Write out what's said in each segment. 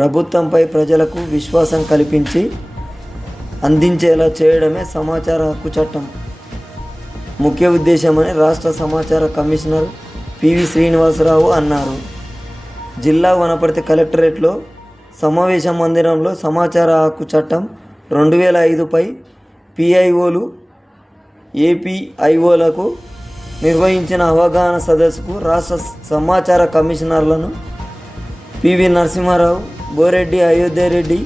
ప్రభుత్వంపై ప్రజలకు విశ్వాసం కల్పించి అందించేలా చేయడమే సమాచార హక్కు చట్టం. ముఖ్య ఉద్దేశమని రాష్ట్ర సమాచార కమిషనర్ పివి శ్రీనివాసరావు అన్నారు. జిల్లా వనపర్తి కలెక్టరేట్లో సమావేశ మందిరంలో సమాచార హక్కు చట్టం రెండు వేల ఐదుపై పిఐఓలు ఏపీఐఓలకు నిర్వహించిన అవగాహన సదస్సుకు రాష్ట్ర సమాచార కమిషనర్లను పివి నరసింహారావు బోరెడ్డి అయోధ్యారెడ్డి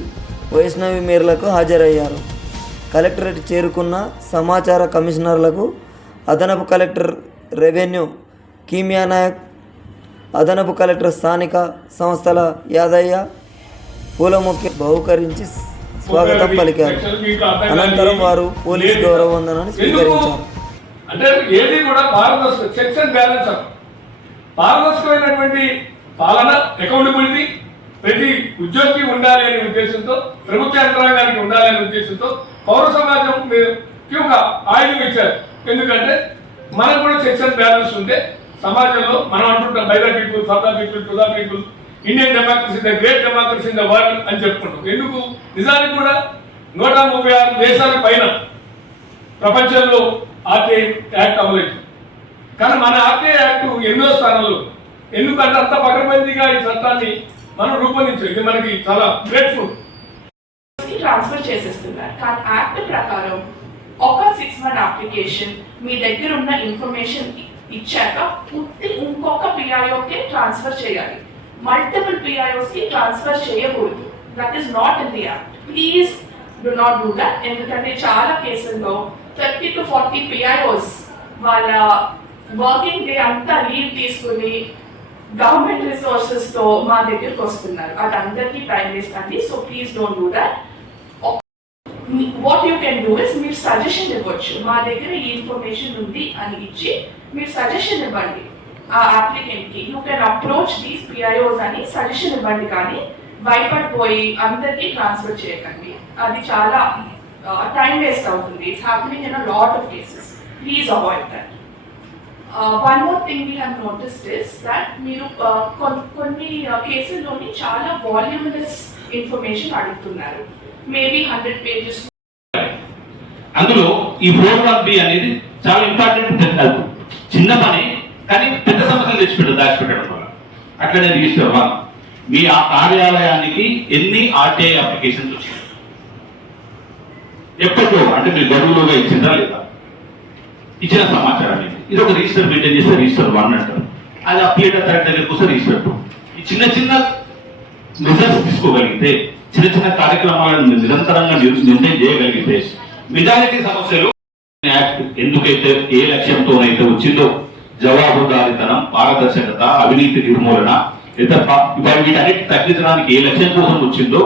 వైష్ణవి మేర్లకు హాజరయ్యారు. కలెక్టరేట్ చేరుకున్న సమాచార కమిషనర్లకు అదనపు కలెక్టర్ రెవెన్యూ కీమియా నాయక్ అదనపు కలెక్టర్ స్థానిక సంస్థల యాదయ్య పూలముఖి బహుకరించి స్వాగతం పలికారు. అనంతరం వారు పోలీస్ గౌరవ వందనాన్ని స్వీకరించారు. అంటే ఏది కూడా పారదర్శక చెక్స్ అండ్ బ్యాలెన్స్ పారదర్శకమైనటువంటి పాలన అకౌంటబిలిటీ ప్రతి ఉద్యోగి ఉండాలి అనే ఉద్దేశంతో ప్రభుత్వ యంత్రాంగానికి ఉండాలి అనే ఉద్దేశంతో పౌర సమాజం కి ఒక ఆయుధం ఇచ్చారు. ఎందుకంటే మనకు కూడా చెక్స్ అండ్ బ్యాలెన్స్ ఉంటే సమాజంలో మనం అంటుంటాం by people Sarda people to the people Indian democracy the great democracy in the world అని చెప్పుకుంటాం. ఎందుకు? నిజానికి కూడా నూట ముప్పై ఆరు దేశాల పైన ప్రపంచంలో ఆర్టీఐ యాక్ట్ అమలైంది. కానీ మన ఆర్టీఐ యాక్ట్ ఎన్నో స్థానంలో ఎందుకంటే అంత పకడ్బందీగా ఈ చట్టాన్ని మనం రూపొందించాం ఇది మనకి చాలా గ్రేట్ఫుల్ ట్రాన్స్ఫర్ చేసేస్తున్నారు. కానీ యాక్ట్ ప్రకారం ఒక సిక్స్ మంత్ అప్లికేషన్ మీ దగ్గర ఉన్న ఇన్ఫర్మేషన్ ఇచ్చాక పూర్తి ఇంకొక పిఐఓకే ట్రాన్స్ఫర్ చేయాలి. మల్టిపుల్ పిఐఓస్కి ట్రాన్స్ఫర్ చేయకూడదు. That is not in the act please do not do that ఎందుకంటే చాలా కేసుల్లో థర్టీ టు ఫార్టీ పిఐఓస్ వాళ్ళ వర్కింగ్ డే అంతా లీవ్ తీసుకుని గవర్నమెంట్ రిసోర్సెస్తో మా దగ్గరికి వస్తున్నారు. అది అందరికీ టైం వేస్ట్ అండి. So please don't do that what you can do is మీరు సజెషన్ ఇవ్వచ్చు. మా దగ్గర ఈ ఇన్ఫర్మేషన్ ఉంది అని ఇచ్చి మీరు సజెషన్ ఇవ్వండి. ఆ అప్లికెంట్కి you can approach these PIOs అని సజెషన్ ఇవ్వండి కానీ భయపడిపోయి అందరికీ ట్రాన్స్ఫర్ చేయకండి. అది చాలా టైం వేస్ట్ అవుతుంది. It's happening in a lot of cases please avoid that one more thing we have noticed is that మీరు కొన్ని కేసుల్లోని చాలా వాల్యూమినస్ ఇన్ఫర్మేషన్ అడుగుతున్నారు. మేబీ హండ్రెడ్ పేజెస్ అందులో ఈ ప్రోగ్రామ్ బి అనేది చాలా ఇంపార్టెంట్ చిన్న పని కానీ పెద్ద సమస్యలు తెచ్చిపెట్టడం దాచిపెట్టడం వల్ల అట్లనే రిజిస్టర్ వన్ మీ ఆ కార్యాలయానికి ఎన్ని ఆర్టీఐ అప్లికేషన్స్ వచ్చాయి ఎప్పుడు అంటే మీరు గడువులోగా ఇచ్చిందా లేదా? ఇచ్చిన సమాచారం ఇది ఇది ఒక రిజిస్టర్ మెయింటైన్ చేస్తే రిజిస్టర్ వన్ అంటారు. అది అప్లీటర్ తరగతి దగ్గరకు వస్తే రిజిస్టర్ టూ ఈ చిన్న చిన్న రిజల్ట్స్ తీసుకోగలిగితే చిన్న చిన్న కార్యక్రమాలను నిరంతరంగా నిర్ణయం చేయగలిగితే మెజారిటీ సమస్యలు యాక్ట్ ఎందుకైతే ఏ లక్ష్యంతోనైతే వచ్చిందో జవాబుదారితనం పారదర్శకత అవినీతి నిర్మూలన ఇతర వీటన్నిటి తగ్గించడానికి ఏ లక్ష్యం కోసం వచ్చిందో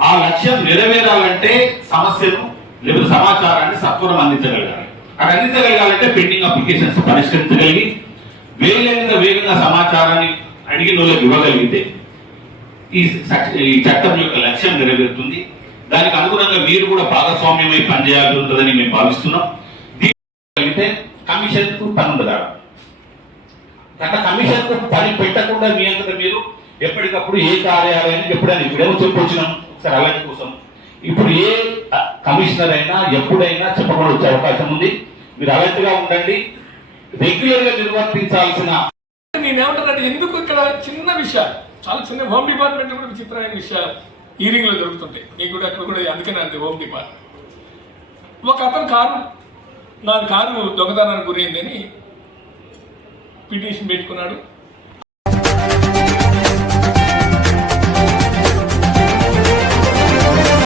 ఆ లక్ష్యం నెరవేరాలంటే సమస్యను లేదా సమాచారాన్ని సత్వరం అందించగలగాలి. అది అందించగలగాలంటే పెండింగ్ అప్లికేషన్స్ పరిష్కరించగలిగి వేగంగా వేగంగా సమాచారాన్ని అడిగిన వాళ్ళకి ఇవ్వగలిగితే ఈ ఈ చట్టం యొక్క లక్ష్యం నెరవేరుతుంది. దానికి అనుగుణంగా మీరు కూడా భాగస్వామ్యమై పనిచేయాల్సి ఉంటుందని మేము భావిస్తున్నాం. దీనికి కమిషన్కు పని ఉండదు గత కమిషన్కు పని పెట్టకుండా మీ అంతటా మీరు ఎప్పటికప్పుడు ఏ కార్యాలయాన్ని ఎప్పుడైనా ఇప్పుడేమో చెప్పొచ్చినాం ఒకసారి అలాంటి కోసం. ఇప్పుడు ఏ కమిషనర్ అయినా ఎప్పుడైనా చెప్పకుండా వచ్చే అవకాశం ఉంది. మీరు అలర్ట్గా ఉండండి. రెగ్యులర్గా నిర్వర్తించాల్సిన నేనేమంటానంటే ఎందుకు ఇక్కడ చిన్న విషయాలు? చాలా చిన్న హోమ్ డిపార్ట్మెంట్ కూడా విచిత్రమైన విషయాలు ఈరింగ్లో లో జరుగుతుంటాయి నీకు కూడా అక్కడ కూడా అందుకనే అంతే హోమ్ డిపార్ట్మెంట్. ఒక అతను కారు నా కారు దొంగతనానికి గురైందని పిటిషన్ పెట్టుకున్నాడు.